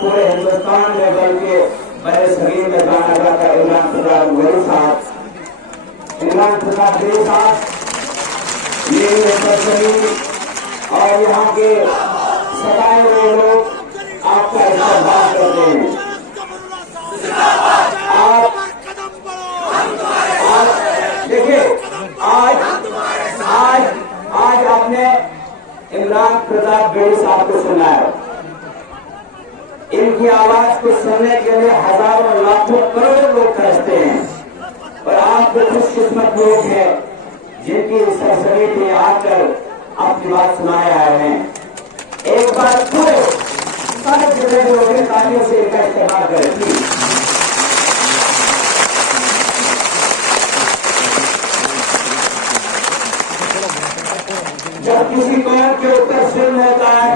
पूरे हिंदुस्तान में बल्कि बड़े शरीर में जाना जाता है इमरान प्रताप वही साहब, इमरान प्रताप वही साहब, ये और यहाँ के सताए हुए लोग आपका इस्तेमाल करते हैं। आप देखिए आज आपने इमरान प्रताप बेड़ी साहब को सुना है। इनकी आवाज को सुनने के लिए हजारों लाखों करोड़ों लोग तरसते हैं और आप जो खुशकिस्मत लोग हैं जिनकी सरसरी में आकर अपनी बात सुनाए आए हैं। एक बार पूरे सारे जिले के लोग तालियों से इनका इस्तेमाल करें। जब किसी कौम के ऊपर जुल्म होता है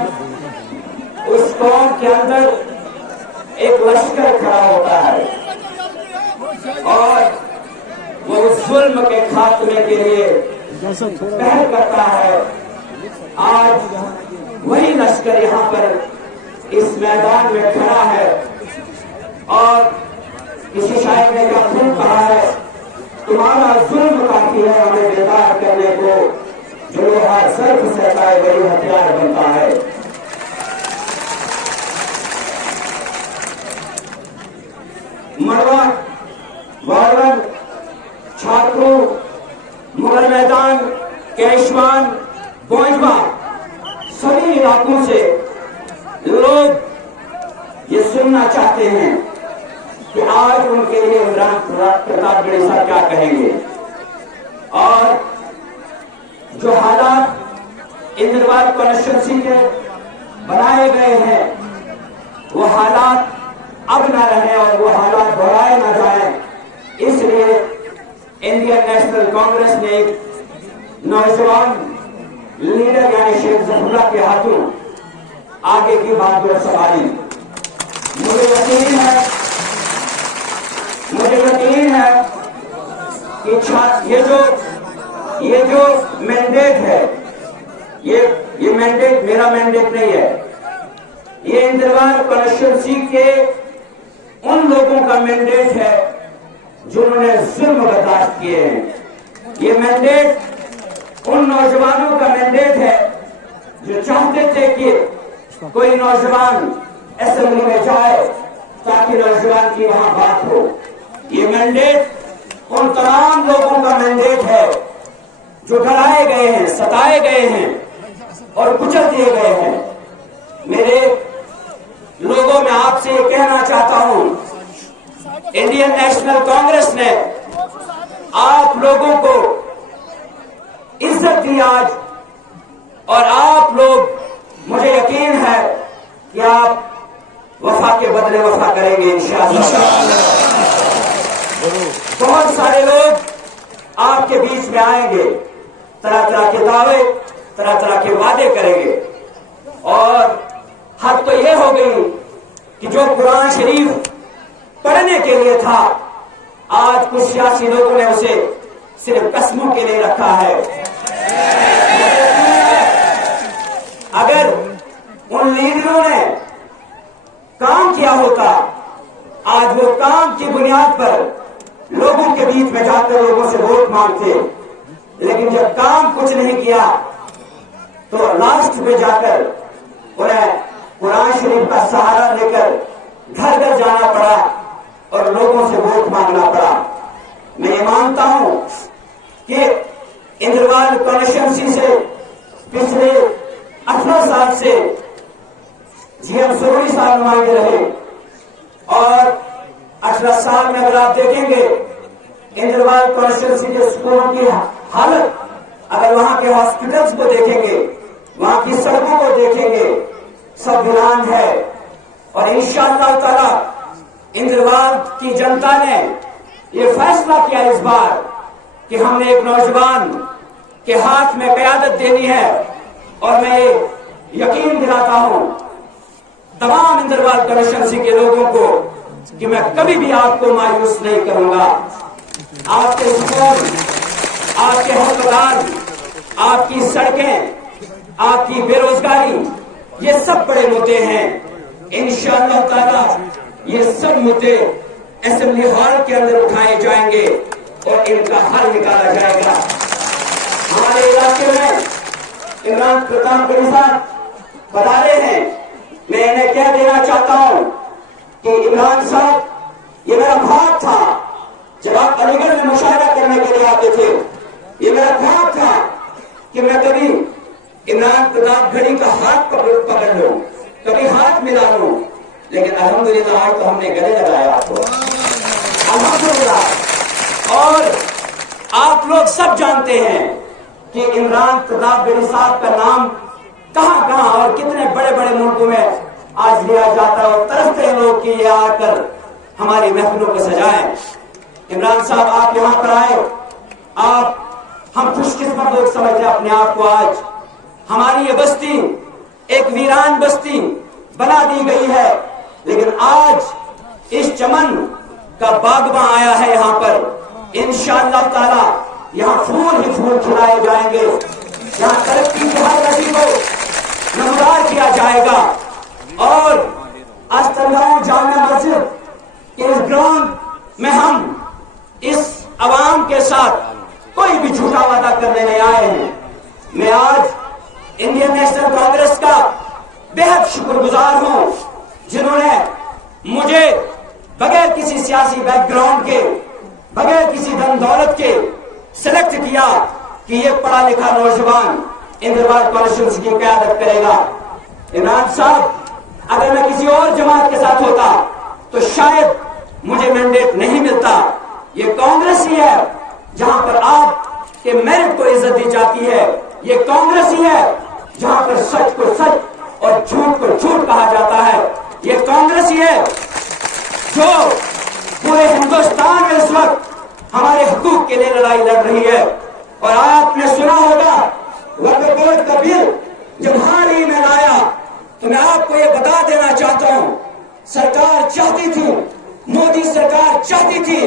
उस कौम के अंदर एक लश्कर खड़ा होता है और वो उस जुल्म के खात्मे के लिए पहल करता है। आज वही लश्कर यहाँ पर इस मैदान में खड़ा है और किसी शायर ने क्या खूब कहा है, तुम्हारा जुल्म काफी है हमें बेदार करने को, जो हर सर्फ सहता है वही हथियार बनता है। मरवा, वारवन, छात्रों, मुगल मैदान, केशवान, गोंजवा सभी इलाकों से लोग ये सुनना चाहते हैं कि आज उनके लिए इमरान प्रताप बेड़ी साहब क्या कहेंगे। और जो हालात इंद्रवाल कॉन्स्टिट्यूंसी के बनाए गए हैं वो हालात अब न रहे और वो हालात दोहराए न जाए, इसलिए इंडियन नेशनल कांग्रेस ने एक नौजवान लीडर यानी शेख जफरुल्लाह के हाथों आगे की बागडोर संभाली। मुझे यकीन है कि ये जो मैंडेट है ये मैंडेट मेरा मैंडेट नहीं है, ये इंद्रवाल कॉन्स्टिट्यूंसी के उन लोगों का मैंडेट है जिन्होंने जुल्म बर्दाश्त किए हैं। ये मैंडेट उन नौजवानों का मैंडेट है जो चाहते थे कि कोई नौजवान असेंबली में जाए ताकि नौजवान की वहां बात हो। ये मैंडेट उन तमाम लोगों का मैंडेट है जो डराए गए हैं, सताए गए हैं और कुचल दिए गए हैं। मेरे लोगों में आपसे ये कहना चाहता हूं, इंडियन नेशनल कांग्रेस ने आप लोगों को इज्जत दी आज और आप लोग, मुझे यकीन है कि आप वफा के बदले वफा करेंगे इंशाअल्लाह। बहुत सारे लोग आपके बीच में आएंगे, तरह तरह के दावे, तरह तरह के वादे करेंगे और हद तो ये हो गई कि जो कुरान शरीफ पढ़ने के लिए था आज कुछ सियासी लोगों ने उसे सिर्फ कसमों के लिए रखा है। अगर उन लीडरों ने काम किया होता, आज वो काम की बुनियाद पर लोगों के बीच में जाकर लोगों से वोट मांगते, लेकिन जब काम कुछ नहीं किया तो लास्ट में जाकर उन्हें कुरान शरीफ का सहारा लेकर घर घर जाना पड़ा और लोगों से वोट मांगना पड़ा। मैं ये मानता हूं कि इंद्रवाल कॉन्स्टिट्यूंसी से पिछले 18 साल से जीएम सुरूरी साहब नुमाइंदे रहे और 18 साल में अगर आप देखेंगे इंद्रवाल कॉन्स्टिट्यूंसी के स्कूलों की हालत, अगर वहां के हॉस्पिटल्स को देखेंगे, वहां की सड़कों को देखेंगे, सब वीरान है। और इंशाअल्लाह ताला इंद्रवाल की जनता ने ये फैसला किया इस बार कि हमने एक नौजवान के हाथ में क़यादत देनी है और मैं यकीन दिलाता हूं तमाम इंद्रवाल कॉन्स्टिट्यूंसी के लोगों को कि मैं कभी भी आपको मायूस नहीं करूंगा। आपके स्कूल, आपके अस्पताल, आपकी सड़कें, आपकी बेरोजगारी, ये सब बड़े मुद्दे हैं انشاءاللہ تعالی یہ سب مدعے اسمبلی ہال کے اندر اٹھائے جائیں گے اور ان کا حل نکالا جائے گا. ہمارے علاقے میں عمران پرتان کے ساتھ بتا رہے ہیں, میں انہیں کہہ دینا چاہتا ہوں کہ عمران صاحب یہ میرا خواب تھا جب آپ علی گڑھ میں مشاہدہ کرنے کے لیے آتے تھے. یہ میرا خواب تھا کہ میں کبھی عمران پرتاپ گڑھی کا ہاتھ پکڑ لوں, کبھی ہاتھ ملا لوں, لیکن الحمدللہ آج تو ہم نے گلے لگایا آپ کو, الحمدللہ. اور آپ لوگ سب جانتے ہیں کہ عمران پرتاپ گڑھی صاحب کا نام کہاں کہاں اور کتنے بڑے بڑے ملکوں میں آج لیا جاتا ہے, اور ترستے ہیں لوگ کہ یہ آ کر ہماری محفلوں کو سجائیں. عمران صاحب آپ یہاں پر آئے, ہم خوش قسمت لوگ سمجھتے ہیں اپنے آپ کو. آج ہماری یہ بستی ایک ویران بستی بنا دی گئی ہے, لیکن آج اس چمن کا باغباں آیا ہے یہاں پر. انشاءاللہ تعالی یہاں پھول ہی پھول کھلائے جائیں گے, یہاں ترقی کی ہر گتی کو نمودار کیا جائے گا. اور استنگاؤں جامع مسجد کے اس گراؤنڈ میں ہم اس عوام کے ساتھ کوئی بھی جھوٹا وعدہ کرنے نہیں آئے ہیں. میں آج انڈین نیشنل کانگریس کا بے حد شکر گزار ہوں جنہوں نے مجھے بغیر کسی سیاسی بیک گراؤنڈ کے, بغیر کسی دھن دولت کے سلیکٹ کیا کہ یہ پڑھا لکھا نوجوان اندربار کانسٹیچوئنسی کی قیادت کرے گا. عمران صاحب اگر میں کسی اور جماعت کے ساتھ ہوتا تو شاید مجھے مینڈیٹ نہیں ملتا. یہ کانگریس ہی ہے جہاں پر آپ کے میرٹ کو عزت دی جاتی ہے, یہ کانگریس ہی ہے جہاں پر سچ کو سچ اور جھوٹ کو جھوٹ کہا جاتا ہے. یہ کانگریس ہی ہے جو پورے ہندوستان میں اس وقت ہمارے حقوق کے لیے لڑائی لڑ رہی ہے. اور آپ نے سنا ہوگا وقف بورڈ کا بل جب حال ہی میں لایا تو میں آپ کو یہ بتا دینا چاہتا ہوں, سرکار چاہتی تھی, مودی سرکار چاہتی تھی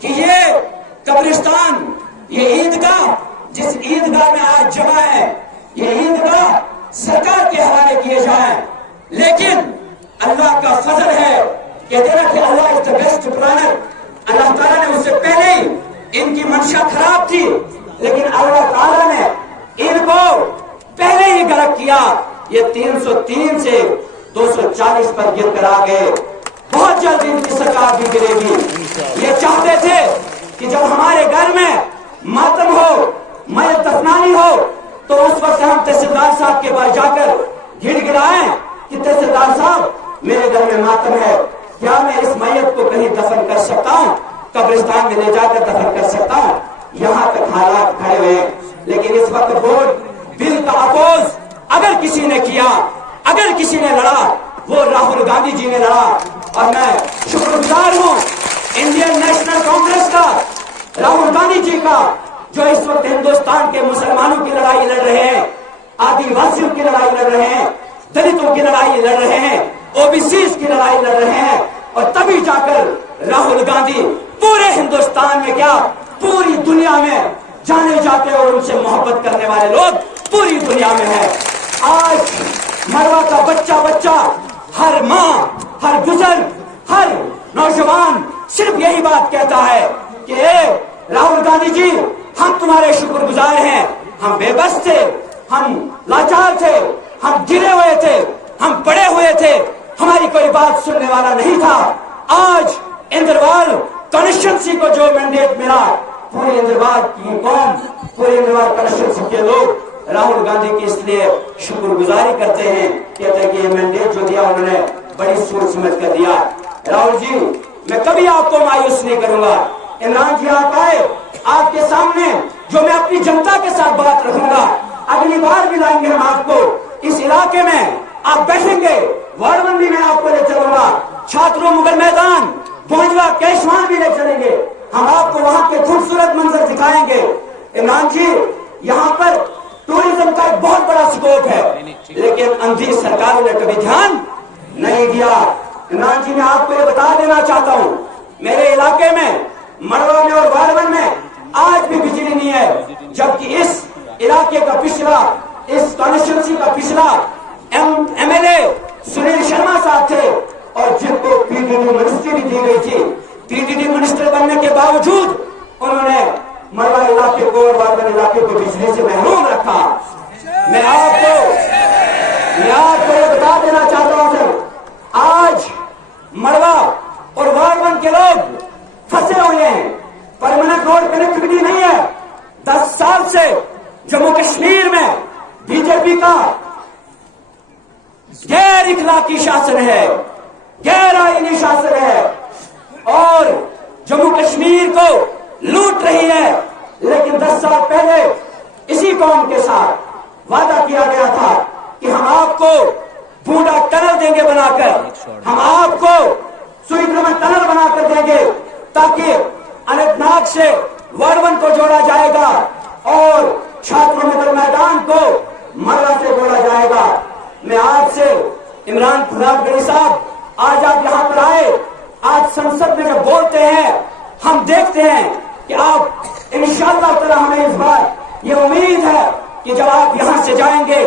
کہ یہ قبرستان, یہ عیدگاہ جس عیدگاہ میں آج جمع ہے, یہ عیدگاہ سرکار کے حوالے کیے جائیں. لیکن اللہ کا فضل ہے کہ اللہ از دی بیسٹ پلانر. اللہ تعالیٰ نے اس سے پہلے ہی ان کی منشا خراب تھی, لیکن اللہ تعالیٰ نے ان کو پہلے ہی غرق کیا. یہ 303 سے 240 پر گر کر آ گئے. بہت جلد ان کی سرکار بھی گرے گی. یہ چاہتے تھے کہ جب ہمارے گھر میں ماتم ہو, میت دفنانی ہو, تو اس وقت ہم تحصیلدار صاحب کے پاس جا کر گڑ گڑائیں کہ تحصیلدار صاحب میرے گھر میں ماتم ہے, کیا میں اس میت کو کہیں دفن کر سکتا ہوں, قبرستان میں لے جا کر دفن کر سکتا ہوں. یہاں تک حالات کھڑے ہوئے. لیکن اس وقت بورڈ بل کا اپوز اگر کسی نے کیا, اگر کسی نے لڑا, وہ راہل گاندھی جی نے لڑا. اور میں شکر گزار ہوں انڈین نیشنل کانگریس کا, راہل گاندھی جی کا, جو اس وقت ہندوستان کے مسلمانوں کی لڑائی لڑ رہے ہیں, آدی واسیوں کی لڑائی لڑ رہے ہیں, دلتوں کی لڑائی لڑ رہے ہیں, او بی سیز کی لڑائی لڑ رہے ہیں. اور تبھی جا کر راہل گاندھی پورے ہندوستان میں کیا پوری دنیا میں جانے جاتے اور ان سے محبت کرنے والے لوگ پوری دنیا میں ہیں. آج مروا کا بچہ ہر ماں, ہر بزرگ, ہر نوجوان صرف یہی بات کہتا ہے کہ اے راہل گاندھی جی, ہم تمہارے شکر گزار ہیں. ہم بے بس تھے, ہم لاچار تھے, ہم گرے ہوئے تھے, ہم پڑے ہوئے تھے, ہماری کوئی بات سننے والا نہیں تھا. آج اندروال کانسٹیچوئنسی کو جو مینڈیٹ ملا, پورے اندروال کی قوم, پورے اندروال کانسٹیچوئنسی کے لوگ راہل گاندھی کی اس لیے شکر گزاری کرتے ہیں, کہتے ہیں کہ یہ مینڈیٹ جو دیا انہوں نے بڑی سوچ سمجھ کر دیا. راہل جی, میں کبھی آپ کو مایوس نہیں کروں گا. عمران جی آپ آئے, آپ کے سامنے جو میں اپنی جنتا کے ساتھ بات رکھوں گا, اگلی بار بھی لائیں گے ہم آپ کو اس علاقے میں, آپ بیٹھیں گے, وارڈ بندی میں آپ کو لے چلوں گا, چھاتروں مغل میدان, پونجوا کیشوان بھی لے چلیں گے, ہم آپ کو وہاں کے خوبصورت منظر دکھائیں گے. عمران جی, یہاں پر ٹورزم کا ایک بہت بڑا سکوپ ہے, لیکن اندھی سرکاروں نے کبھی دھیان نہیں دیا. عمران جی, میں آپ کو یہ بتا دینا چاہتا ہوں, میرے علاقے میں مروا میں اور وارون میں آج بھی بجلی نہیں ہے, جبکہ اس علاقے کا پچھلا, اس کانسٹیچوئنسی کا پچھلا M L A Sunil Sharma صاحب साथ थे और जिनको पीडीडी मिनिस्ट्री भी दी गई थी, पीडीडी मिनिस्टर बनने के बावजूद उन्होंने मरवा इलाके को और वारवन इलाके को बिजली से महरूम रखा। मैं आपको ये बता देना चाहता हूं सर, आज मरवा और वारवन के लोग फंसे हुए हैं, परमानेंट रोड कनेक्टिविटी नहीं है। 10 साल से जम्मू कश्मीर में बीजेपी का गैर इखलाकी शासन है, गैर आईनी शासन है और जम्मू कश्मीर को लूट रही है। लेकिन 10 साल पहले इसी कौम के साथ वादा किया गया था कि हम आपको बूढ़ा टनल देंगे बनाकर, हम आपको सुईग्र में टनल बनाकर देंगे ताकि अनंतनाग से वारवन को जोड़ा जाएगा और छात्रों में मैदान को मरवा से जोड़ा जाएगा। मैं आपसे इमरान प्रताप गढ़ी साहब, आज आप यहां पर आए, आज संसद में जब बोलते हैं हम देखते हैं कि आप इंशाअल्लाह ताला, हमें इस बार ये उम्मीद है कि जब आप यहां से जाएंगे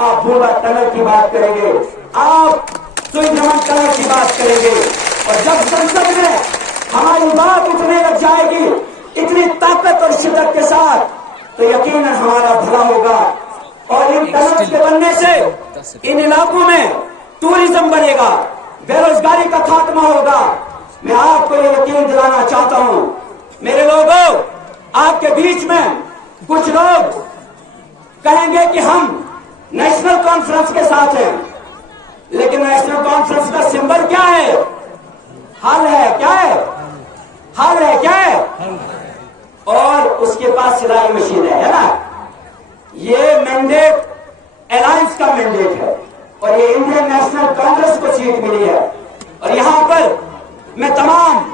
आप बूढ़ा टनल की बात करेंगे, आप सुईग्रमन टनल की बात करेंगे और जब संसद में हमारी बात उठने लग जाएगी इतनी ताकत और शिद्दत के साथ, तो यकीनन हमारा भला होगा। और इन टनल के बनने से इन इलाकों में टूरिज्म बढ़ेगा, बेरोजगारी का खात्मा होगा। मैं आपको ये यकीन दिलाना चाहता हूं मेरे लोगों, आपके बीच में कुछ लोग कहेंगे कि हम नेशनल कॉन्फ्रेंस के साथ हैं, लेकिन नेशनल कॉन्फ्रेंस का सिंबल क्या है? हल है, क्या है? हल है, क्या है? और उसके पास सिलाई मशीन है ना? ये मैंडेट अलायंस का मैंडेट है और ये इंडियन नेशनल कांग्रेस को सीट मिली है। और यहां पर मैं तमाम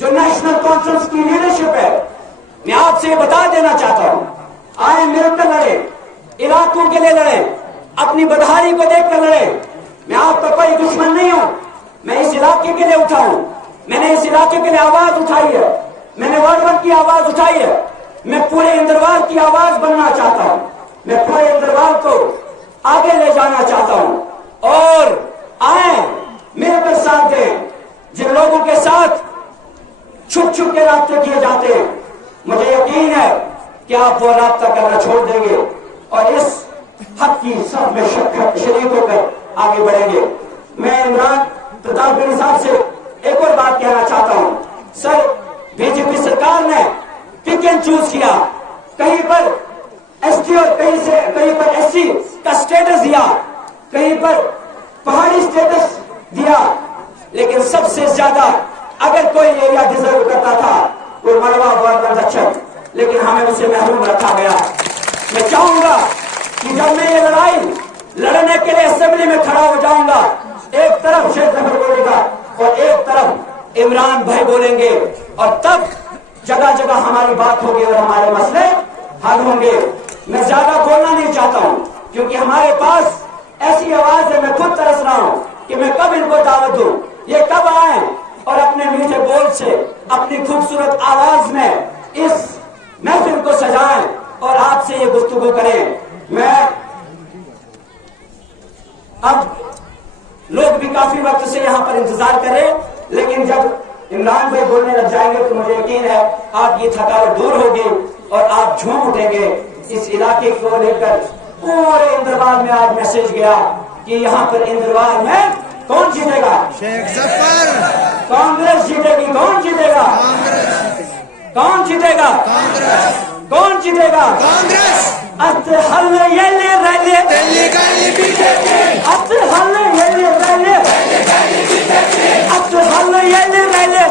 जो नेशनल कॉन्फ्रेंस की लीडरशिप है, मैं आपसे बता देना चाहता हूं, आए मिलकर लड़े, इलाकों के लिए लड़े, अपनी बदहाली को देखकर लड़े। मैं आपका कोई दुश्मन नहीं हूं, मैं इस इलाके के लिए उठा हूं, मैंने इस इलाके के लिए आवाज उठाई है, मैंने वारवन की आवाज उठाई है, मैं पूरे इंदरवाल की आवाज बनना चाहता हूं, मैं पूरे इंदरवाल को आगे ले जाना चाहता हूं। और आए मिलकर साथ दें, जिन लोगों के साथ छुप छुप के रास्ते किए जाते हैं, मुझे यकीन है कि आप वो रास्ता करना छोड़ देंगे और इस हक की सब में शरीक होकर आगे बढ़ेंगे। मैं इमरान प्रताप गढ़ी साहब से एक और बात कहना चाहता हूं। सर, बीजेपी सरकार ने पिक एंड चूज किया, कहीं पर एसटी और कहीं पर एससी का स्टेटस दिया, कहीं पर पहाड़ी स्टेटस दिया, लेकिन सबसे ज्यादा अगर कोई एरिया डिजर्व करता था वो मरवा वारवन दक्षिण, लेकिन हमें उसे महरूम रखा गया। मैं चाहूंगा कि जब मैं ये लड़ाई लड़ने के लिए असेंबली में खड़ा हो जाऊंगा, एक तरफ शेख जफर बोलेगा और एक तरफ इमरान भाई बोलेंगे और तब जगह जगह हमारी बात होगी और हमारे मसले हल होंगे। मैं ज्यादा बोलना नहीं चाहता हूं क्योंकि हमारे पास ऐसी आवाज है, मैं खुद तरस रहा हूं कि मैं कब इनको दावत दूं, ये कब आए और अपने मीठे बोल से, अपनी खूबसूरत आवाज में इस महफिल को सजाएं और आपसे ये गुफ्तगू करें। मैं अब लोग भी काफी वक्त से यहां पर इंतजार कर रहे, लेकिन जब इमरान भाई बोलने लग जाएंगे तो मुझे यकीन है आप ये थकावट दूर होगी और आप झूम उठेंगे। इस इलाके को लेकर पूरे इंदरबार में आज मैसेज गया कि यहाँ पर इंदरबार में कौन जीतेगा? शेख जफर। कांग्रेस जीतेगी। कौन जीतेगा? कौन जीतेगा? कौन जीतेगा? कांग्रेस। हल येले रैले हल येले रैले हल येले रैले हल येले रैले हल येले रैले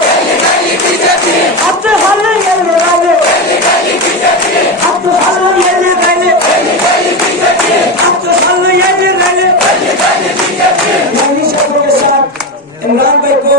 हल येले रैले। के साथ इमरान भाई को